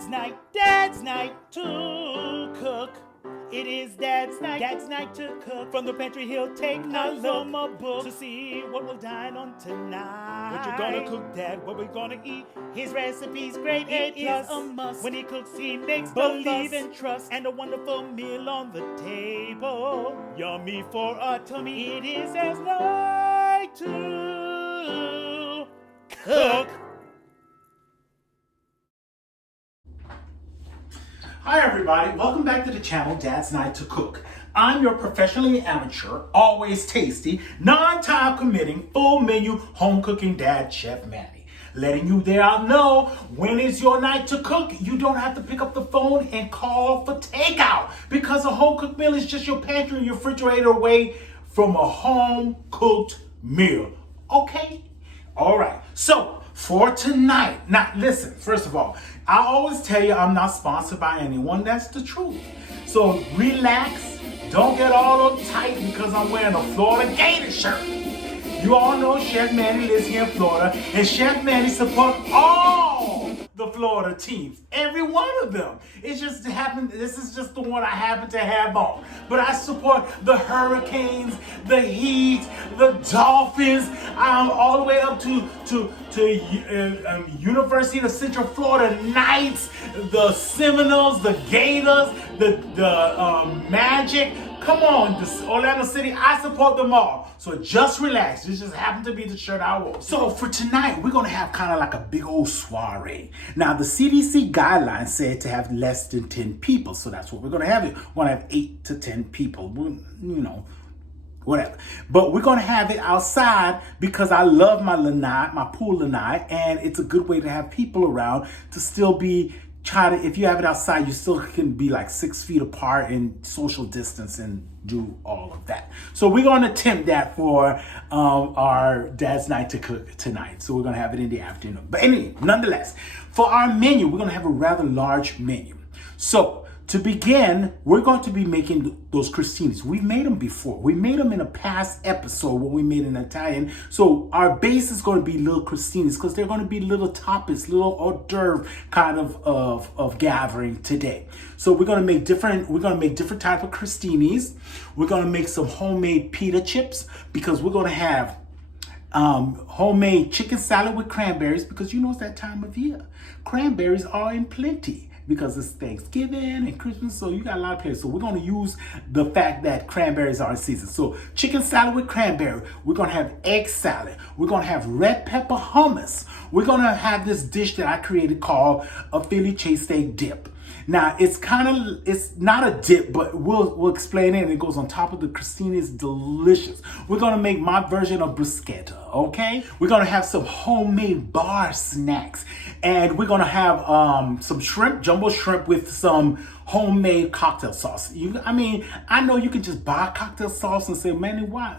Dadznight2cook. It is Dadznight2cook. From the pantry he'll take a look from a book to see what we'll dine on tonight. What you gonna cook, Dad? What we gonna eat? His recipe's great, it is a must. When he cooks, he makes believe and trust, and a wonderful meal on the table. Yummy for a tummy. It is Dadznight to cook. Hi everybody, welcome back to the channel Dadznight2cook. I'm your professionally amateur, always tasty, non-time committing, full menu home cooking dad, Chef Manny. Letting you there know when is your night to cook. You don't have to pick up the phone and call for takeout, because a home cooked meal is just your pantry and your refrigerator away from a home cooked meal. Okay? All right. So for tonight, now listen, first of all, I always tell you I'm not sponsored by anyone. That's the truth. So relax. Don't get all uptight because I'm wearing a Florida Gator shirt. You all know Chef Manny lives here in Florida, and Chef Manny supports all the Florida teams, every one of them. It just happened, this is just the one I happen to have on. But I support the Hurricanes, the Heat, the Dolphins, all the way up to University of Central Florida Knights, the Seminoles, the Gators, the Magic. Come on, this Orlando City, I support them all. So just relax. This just happened to be the shirt I wore. So for tonight, we're gonna have kind of like a big old soiree. Now the CDC guidelines said to have less than 10 people. So that's what we're gonna have. We're gonna have 8 to 10 people, you know, whatever. But we're gonna have it outside because I love my Lanai, my pool Lanai, and it's a good way to have people around to still be if you have it outside, you still can be like 6 feet apart and social distance and do all of that. So we're going to attempt that for our Dad's Night to Cook tonight. So we're going to have it in the afternoon. But anyway, nonetheless, for our menu, we're going to have a rather large menu. So to begin, we're going to be making those crostinis. We've made them before. We made them in a past episode when we made an Italian. So our base is going to be little crostinis because they're going to be little tapas, little hors d'oeuvre kind of gathering today. So we're going to make different type of crostinis. We're going to make some homemade pita chips because we're going to have homemade chicken salad with cranberries because you know it's that time of year. Cranberries are in plenty because it's Thanksgiving and Christmas, so you got a lot of places. So we're going to use the fact that cranberries are in season. So chicken salad with cranberry. We're going to have egg salad. We're going to have red pepper hummus. We're going to have this dish that I created called a Philly cheesesteak dip. Now, it's not a dip, but we'll explain it, and it goes on top of the crostini. It's delicious. We're going to make my version of bruschetta, okay? We're going to have some homemade bar snacks, and we're going to have some shrimp, jumbo shrimp with some homemade cocktail sauce. I know you can just buy cocktail sauce and say,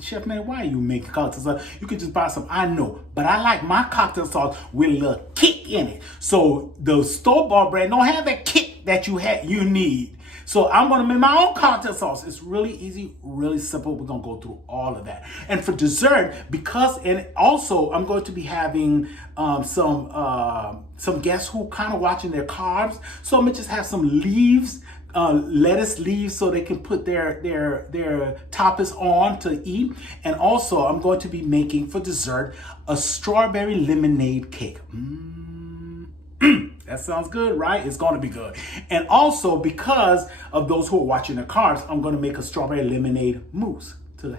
Chef Manny, why are you making cocktail sauce? You can just buy some, I know, but I like my cocktail sauce with a little kick in it. So the store-bought brand don't have that kick that you need. So I'm gonna make my own cocktail sauce. It's really easy, really simple. We're gonna go through all of that. And for dessert, and also I'm going to be having some guests who kind of watching their carbs. So I'm gonna just have some leaves, lettuce leaves, so they can put their tapas on to eat. And also I'm going to be making for dessert a strawberry lemonade cake. That sounds good, right? It's going to be good. And also, because of those who are watching their carbs, I'm going to make a strawberry lemonade mousse to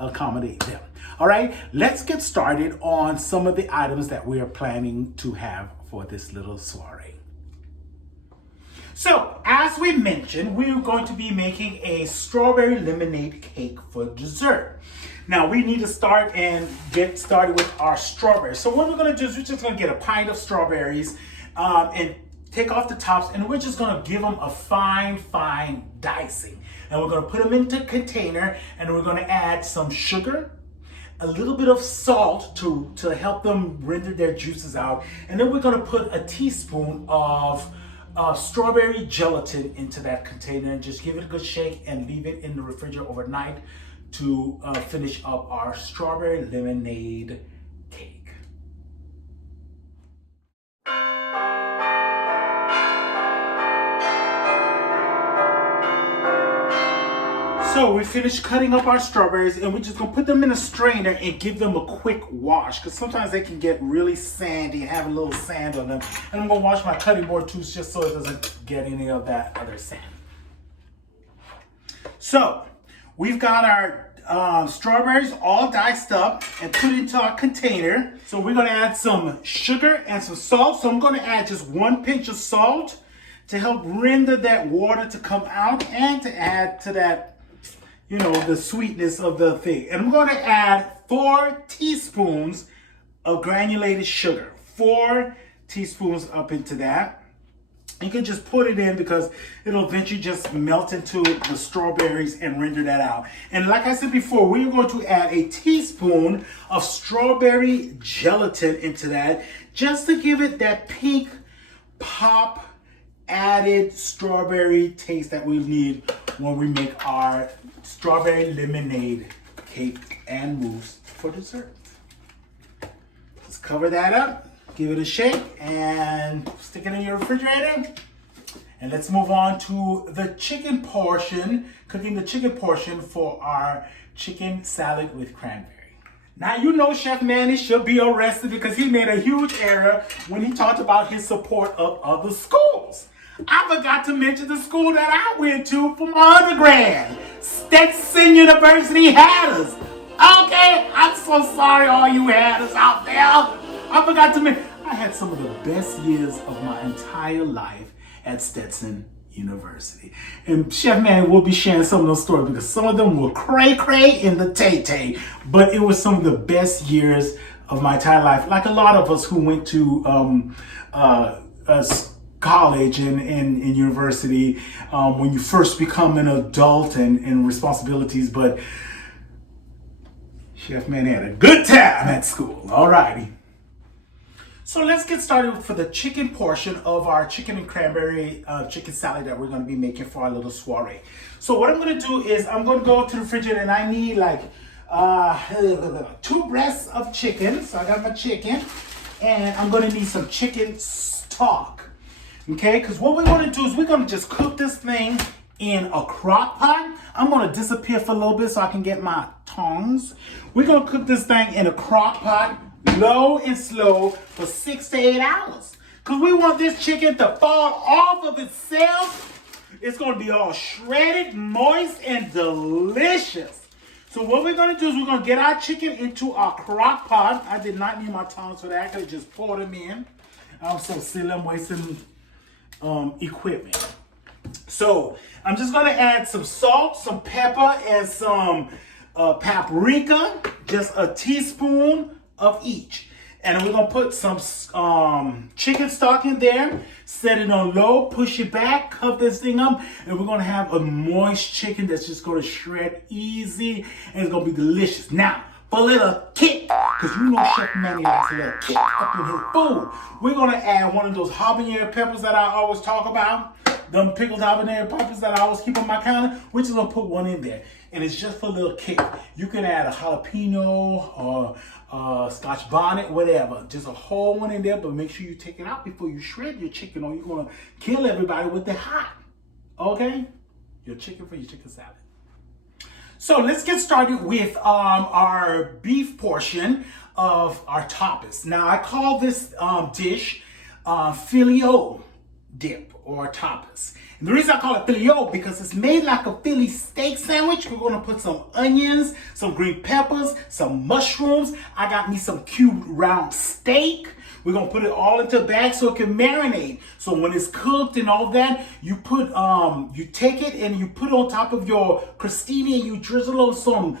accommodate them. All right, let's get started on some of the items that we are planning to have for this little soiree. So, as we mentioned, we're going to be making a strawberry lemonade cake for dessert. Now, we need to get started with our strawberries. So what we're going to do is we're just going to get a pint of strawberries and take off the tops, and we're just going to give them a fine dicing. And we're going to put them into a container, and we're going to add some sugar, a little bit of salt to help them render their juices out. And then we're going to put a teaspoon of strawberry gelatin into that container and just give it a good shake and leave it in the refrigerator overnight to finish up our strawberry lemonade cake. So we finished cutting up our strawberries, and we're just gonna put them in a strainer and give them a quick wash, because sometimes they can get really sandy and have a little sand on them. And I'm gonna wash my cutting board too, just so it doesn't get any of that other sand. So we've got our strawberries all diced up and put into our container. So we're gonna add some sugar and some salt. So I'm gonna add just 1 pinch of salt to help render that water to come out and to add to that, you know, the sweetness of the thing. And I'm gonna add 4 teaspoons of granulated sugar. 4 teaspoons up into that. You can just put it in because it'll eventually just melt into the strawberries and render that out. And like I said before, we're going to add a teaspoon of strawberry gelatin into that just to give it that pink pop added strawberry taste that we need when we make our strawberry lemonade cake and mousse for dessert. Let's cover that up. Give it a shake and stick it in your refrigerator. And let's move on to the chicken portion, cooking the chicken portion for our chicken salad with cranberry. Now you know Chef Manny should be arrested because he made a huge error when he talked about his support of other schools. I forgot to mention the school that I went to for my undergrad. Stetson University Hatters. Okay, I'm so sorry all you Hatters out there. I forgot to mention, I had some of the best years of my entire life at Stetson University. And Chef Manny will be sharing some of those stories because some of them were cray-cray in the tay-tay, but it was some of the best years of my entire life. Like a lot of us who went to college and university when you first become an adult and responsibilities, but Chef Manny had a good time at school. Alrighty. So let's get started for the chicken portion of our chicken and cranberry chicken salad that we're going to be making for our little soiree. So what I'm going to do is I'm going to go to the refrigerator and I need like 2 breasts of chicken. So I got my chicken and I'm going to need some chicken stock. Okay, because what we want to do is we're going to just cook this thing in a crock pot. I'm going to disappear for a little bit so I can get my tongs. We're going to cook this thing in a crock pot, low and slow, for 6 to 8 hours. Because we want this chicken to fall off of itself. It's going to be all shredded, moist, and delicious. So what we're going to do is we're going to get our chicken into our crock pot. I did not need my tongs for that. I could have just poured them in. I'm so silly, I'm wasting equipment. So I'm just going to add some salt, some pepper, and some paprika. Just a teaspoon of each. And we're going to put some chicken stock in there, set it on low, push it back, cover this thing up, and we're going to have a moist chicken that's just going to shred easy, and it's going to be delicious. Now, for a little kick, because you know Chef Manny likes a little kick up in his food, we're going to add one of those habanero peppers that I always talk about, them pickled habanero peppers that I always keep on my counter. We're just going to put one in there, and it's just for a little kick. You can add a jalapeno or Scotch bonnet, whatever. Just a whole one in there, but make sure you take it out before you shred your chicken or you're going to kill everybody with the hot. Okay? Your chicken for your chicken salad. So let's get started with our beef portion of our tapas. Now I call this dish filet dip or tapas. And the reason I call it filet because it's made like a Philly steak sandwich. We're going to put some onions, some green peppers, some mushrooms. I got me some cubed round steak. We're going to put it all into a bag so it can marinate. So when it's cooked and all that, you put you take it and you put it on top of your crostini and you drizzle on some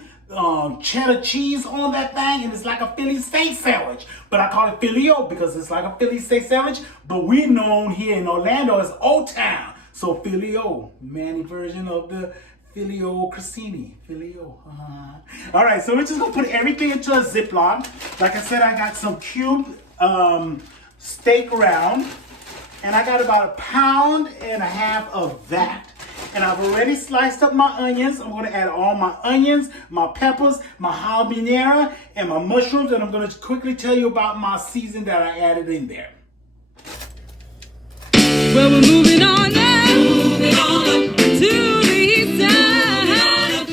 cheddar cheese on that thing, and it's like a Philly steak sandwich. But I call it filet because it's like a Philly steak sandwich, but we're known here in Orlando as Old Town. So filet-o, Manny version of the filet-o crostini. Filet-o. All right, so we're just gonna put everything into a Ziploc. Like I said, I got some cubed steak round, and I got about 1.5 pounds of that. And I've already sliced up my onions. I'm gonna add all my onions, my peppers, my habanero, and my mushrooms, and I'm gonna quickly tell you about my season that I added in there. Well, we're moving on now, moving on up to the east side.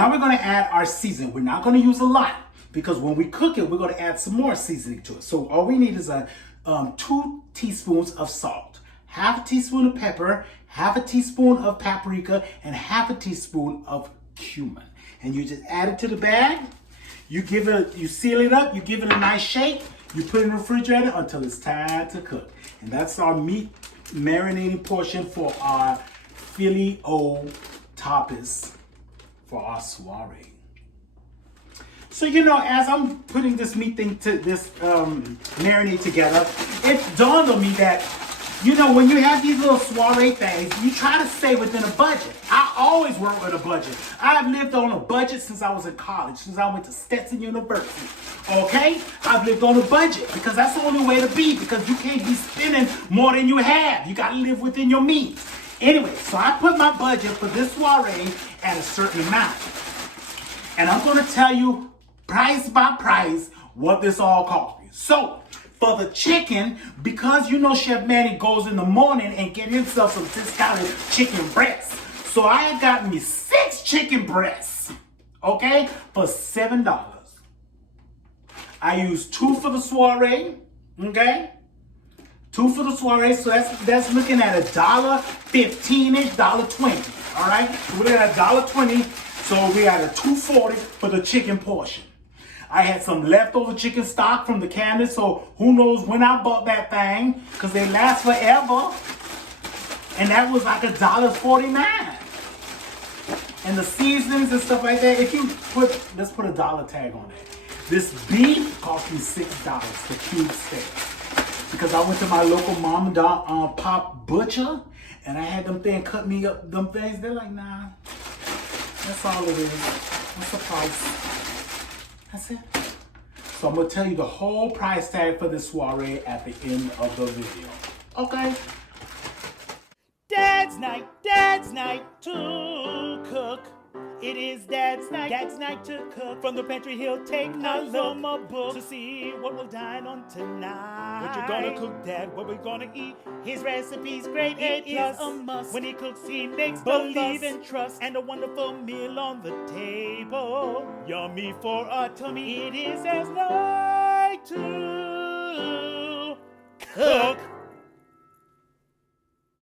now we're going to add our seasoning. We're not going to use a lot because when we cook it, we're going to add some more seasoning to it. So all we need is 2 teaspoons of salt, half a teaspoon of pepper, half a teaspoon of paprika, and half a teaspoon of cumin. And you just add it to the bag. You seal it up. You give it a nice shake. You put it in the refrigerator until it's time to cook. And that's our meat marinating portion for our filet o tapas for our soiree. So, as I'm putting this meat thing to this marinade together, it dawned on me that, when you have these little soiree things, you try to stay within a budget. I always work with a budget. I've lived on a budget since I was in college, since I went to Stetson University. Okay? I've lived on a budget because that's the only way to be, because you can't be spending more than you have. You got to live within your means. Anyway, so I put my budget for this soiree at a certain amount. And I'm going to tell you price by price what this all cost me. So, for the chicken, because Chef Manny goes in the morning and get himself some discounted chicken breasts. So I had gotten me 6 chicken breasts, okay, for $7. I used 2 for the soiree, okay? 2 for the soiree, so that's looking at $1.15-ish, $1.20, all right? So we're at $1.20, so we had a $2.40 for the chicken portion. I had some leftover chicken stock from the cabinet, so who knows when I bought that thing, because they last forever. And that was like $1.49. And the seasonings and stuff like that, let's put a dollar tag on that. This beef cost me $6, the cube steak. Because I went to my local mom and pop butcher, and I had them things cut me up, them things. They're like, nah, that's all it is. What's the price? That's it. So I'm going to tell you the whole price tag for this soiree at the end of the video. Okay? Dadznight2cook. It is Dadznight2cook. From the pantry he'll take a look from a book to see what we'll dine on tonight. What you gonna cook, Dad? What we gonna eat? His recipe's great, it is a must. When he cooks, he makes believe and trust, and a wonderful meal on the table. Yummy for our tummy. It is as night to cook.